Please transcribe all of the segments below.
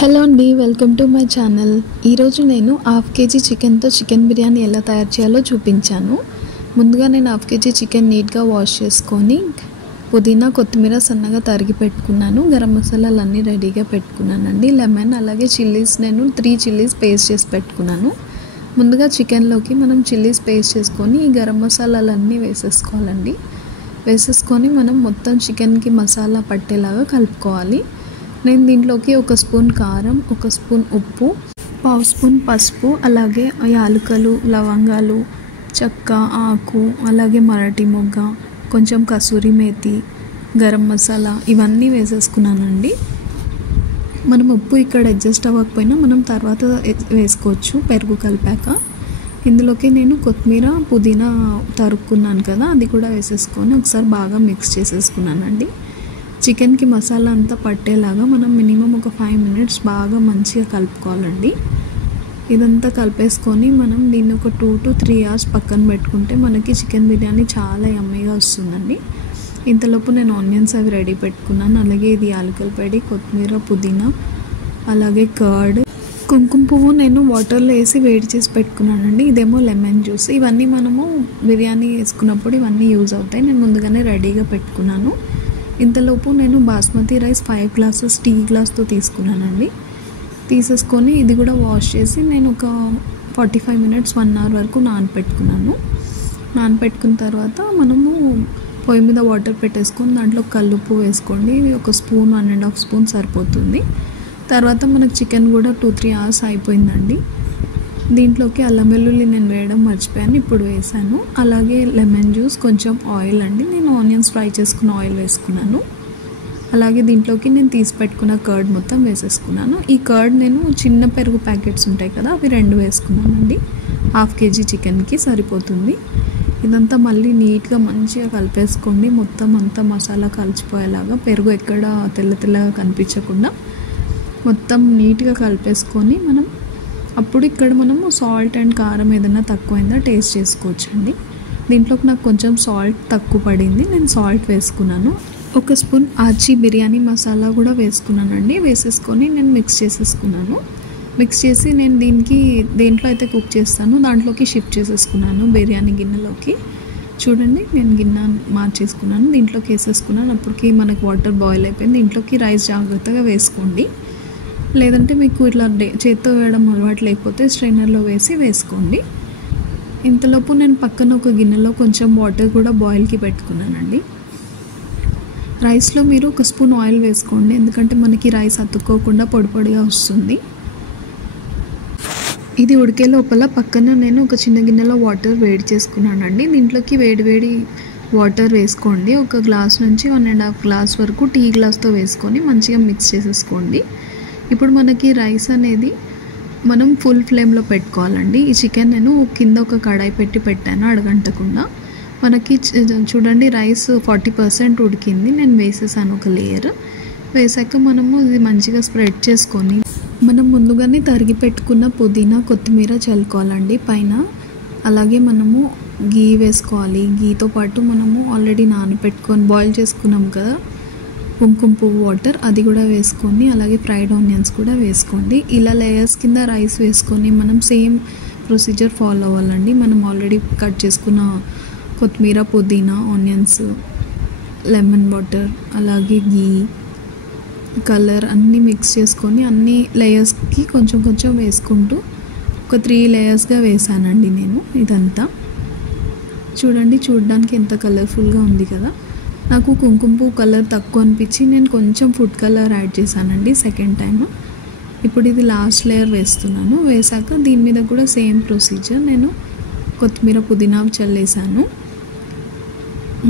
Hello అండి, welcome to my channel. ఈరోజు నేను హాఫ్ కేజీ చికెన్తో చికెన్ బిర్యానీ ఎలా తయారు చేయాలో చూపించాను. ముందుగా నేను హాఫ్ కేజీ చికెన్ నీట్గా వాష్ చేసుకొని పుదీనా కొత్తిమీర సన్నగా తరిగి పెట్టుకున్నాను. గరం మసాలాలు అన్నీ రెడీగా పెట్టుకున్నానండి. లెమన్ అలాగే చిల్లీస్ నేను 3 చిల్లీస్ పేస్ట్ చేసి పెట్టుకున్నాను. ముందుగా చికెన్లోకి మనం చిల్లీస్ పేస్ట్ చేసుకొని ఈ గరం మసాలాలన్నీ వేసేసుకోవాలండి. వేసేసుకొని మనం మొత్తం చికెన్కి మసాలా పట్టేలాగా కలుపుకోవాలి. నేను దీంట్లోకి 1 స్పూన్ కారం, 1 స్పూన్ ఉప్పు, 1/2 స్పూన్ పసుపు, అలాగే యాలకులు, లవంగాలు, చెక్క, ఆకు, అలాగే మరాఠీ మొగ్గ, కొంచెం కసూరి మేతి, గరం మసాలా ఇవన్నీ వేసేసుకున్నానండి. మనం ఉప్పు ఇక్కడ అడ్జస్ట్ అవ్వకపోయినా మనం తర్వాత వేసుకోవచ్చు పెరుగు కలిపాక. ఇందులోకి నేను కొత్తిమీర, పుదీనా తరుక్కున్నాను కదా, అది కూడా వేసేసుకొని ఒకసారి బాగా మిక్స్ చేసేసుకున్నానండి. చికెన్కి మసాలా అంతా పట్టేలాగా మనం మినిమం ఒక 5 మినిట్స్ బాగా మంచిగా కలుపుకోవాలండి. ఇదంతా కలిపేసుకొని మనం దీన్ని ఒక 2 to 3 అవర్స్ పక్కన పెట్టుకుంటే మనకి చికెన్ బిర్యానీ చాలా యమ్మీగా వస్తుందండి. ఇంతలోపు నేను ఆనియన్స్ అవి రెడీ పెట్టుకున్నాను. అలాగే ఇది యాలకుల పొడి, కొత్తిమీర, పుదీనా, అలాగే కర్డ్, కుంకుమ పువ్వు నేను వాటర్లో వేసి వేడి చేసి పెట్టుకున్నానండి. ఇదేమో లెమన్ జ్యూస్. ఇవన్నీ మనము బిర్యానీ వేసుకున్నప్పుడు ఇవన్నీ యూజ్ అవుతాయి. నేను ముందుగానే రెడీగా పెట్టుకున్నాను. ఇంతలోపు నేను బాస్మతి రైస్ 5 గ్లాసెస్ టీ గ్లాస్తో తీసుకున్నానండి. తీసేసుకొని ఇది కూడా వాష్ చేసి నేను ఒక 45 మినిట్స్ 1 అవర్ వరకు నానపెట్టుకున్నాను. నానపెట్టుకున్న తర్వాత మనము పొయ్యి మీద వాటర్ పెట్టేసుకొని దాంట్లో కల్లుప్పు వేసుకోండి. 1 స్పూన్ 1.5 స్పూన్ సరిపోతుంది. తర్వాత మనకు చికెన్ కూడా 2-3 అవర్స్ అయిపోయిందండి. దీంట్లోకి అల్లం వెల్లుల్లి నేను వేయడం మర్చిపోయాను, ఇప్పుడు వేసాను. అలాగే లెమన్ జ్యూస్, కొంచెం ఆయిల్ అండి. నేను ఆనియన్స్ ఫ్రై చేసుకున్న ఆయిల్ వేసుకున్నాను. అలాగే దీంట్లోకి నేను తీసి పెట్టుకున్న కర్డ్ మొత్తం వేసేసుకున్నాను. ఈ కర్డ్ నేను చిన్న పెరుగు ప్యాకెట్స్ ఉంటాయి కదా, అవి 2 వేసుకున్నానండి. హాఫ్ కేజీ చికెన్కి సరిపోతుంది. ఇదంతా మళ్ళీ నీట్గా మంచిగా కలిపేసుకోండి. మొత్తం అంతా మసాలా కలిసిపోయేలాగా, పెరుగు ఎక్కడ తెల్ల తెల్లగా కనిపించకుండా మొత్తం నీట్గా కలిపేసుకొని అప్పుడు ఇక్కడ మనము సాల్ట్ అండ్ కారం ఏదైనా తక్కువైందా టేస్ట్ చేసుకోవచ్చండి. దీంట్లోకి నాకు కొంచెం సాల్ట్ తక్కువ పడింది, నేను సాల్ట్ వేసుకున్నాను. 1 స్పూన్ ఆచి బిర్యానీ మసాలా కూడా వేసుకున్నానండి. వేసేసుకొని నేను మిక్స్ చేసేసుకున్నాను. మిక్స్ చేసి నేను దేంట్లో అయితే కుక్ చేస్తానో దాంట్లోకి షిఫ్ట్ చేసేసుకున్నాను, బిర్యానీ గిన్నెలోకి. చూడండి, నేను గిన్నె మార్చేసుకున్నాను, దీంట్లోకి వేసేసుకున్నాను. అప్పటికి మనకు వాటర్ బాయిల్ అయిపోయింది. దీంట్లోకి రైస్ జాగ్రత్తగా వేసుకోండి. లేదంటే మీకు ఇట్లా చేత్తో వేయడం అలవాటు లేకపోతే స్ట్రైనర్లో వేసుకోండి. ఇంతలోపు నేను పక్కన ఒక గిన్నెలో కొంచెం వాటర్ కూడా బాయిల్కి పెట్టుకున్నానండి. రైస్లో మీరు 1 స్పూన్ ఆయిల్ వేసుకోండి, ఎందుకంటే మనకి రైస్ అతుక్కోకుండా పొడి పొడిగా వస్తుంది. ఇది ఉడికే లోపల పక్కన నేను ఒక చిన్న గిన్నెలో వాటర్ వేడి చేసుకున్నానండి. దీంట్లోకి వేడి వాటర్ వేసుకోండి. 1 గ్లాస్ నుంచి 1.5 గ్లాస్ వరకు టీ గ్లాస్తో వేసుకొని మంచిగా మిక్స్ చేసేసుకోండి. ఇప్పుడు మనకి రైస్ అనేది మనం ఫుల్ ఫ్లేమ్లో పెట్టుకోవాలండి. ఈ చికెన్ నేను కింద ఒక కడాయి పెట్టాను అడగంటకుండా. మనకి చూడండి, రైస్ 40% ఉడికింది. నేను వేసేసాను ఒక లేయర్. వేసాక మనము ఇది మంచిగా స్ప్రెడ్ చేసుకొని మనం ముందుగానే తరిగి పెట్టుకున్న పుదీనా, కొత్తిమీర చల్లుకోవాలండి పైన. అలాగే మనము గీ వేసుకోవాలి. గీతో పాటు మనము ఆల్రెడీ నానబెట్టుకొని బాయిల్ చేసుకున్నాం కదా కుంకుమ పువ్వు వాటర్, అది కూడా వేసుకొని అలాగే ఫ్రైడ్ ఆనియన్స్ కూడా వేసుకోండి. ఇలా లేయర్స్ కింద రైస్ వేసుకొని మనం సేమ్ ప్రొసీజర్ ఫాలో అవ్వాలండి. మనం ఆల్రెడీ కట్ చేసుకున్న కొత్తిమీర, పుదీనా, ఆనియన్స్, లెమన్ వాటర్, అలాగే గీ, కలర్ అన్నీ మిక్స్ చేసుకొని అన్ని లేయర్స్కి కొంచెం కొంచెం వేసుకుంటూ ఒక 3 లేయర్స్గా వేసానండి నేను. ఇదంతా చూడండి, చూడడానికి ఎంత కలర్ఫుల్గా ఉంది కదా. నాకు కుంకుమ పువ్వు కలర్ తక్కువ అనిపించి నేను కొంచెం ఫుడ్ కలర్ యాడ్ చేశానండి సెకండ్ టైం. ఇప్పుడు ఇది లాస్ట్ లేయర్ వేస్తున్నాను. వేసాక దీని మీద కూడా సేమ్ ప్రొసీజర్, నేను కొత్తిమీర, పుదీనా చల్లేసాను.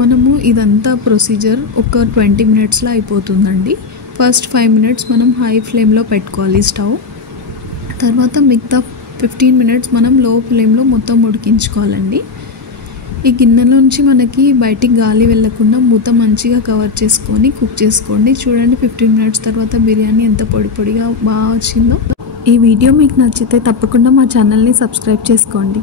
మనము ఇదంతా ప్రొసీజర్ ఒక 20 మినిట్స్లో అయిపోతుందండి. ఫస్ట్ 5 మినిట్స్ మనం హై ఫ్లేమ్లో పెట్టుకోవాలి స్టవ్. తర్వాత మిగతా 15 మినిట్స్ మనం లో ఫ్లేమ్లో మొత్తం ఉడికించుకోవాలండి. ఈ గిన్నెలోంచి మనకి బయటికి గాలి వెళ్ళకుండా మూత మంచిగా కవర్ చేసుకొని కుక్ చేసుకోండి. చూడండి, 15 మినిట్స్ తర్వాత బిర్యానీ ఎంత పొడి పొడిగా బాగా వచ్చిందో. ఈ వీడియో మీకు నచ్చితే తప్పకుండా మా ఛానల్ని సబ్స్క్రైబ్ చేసుకోండి.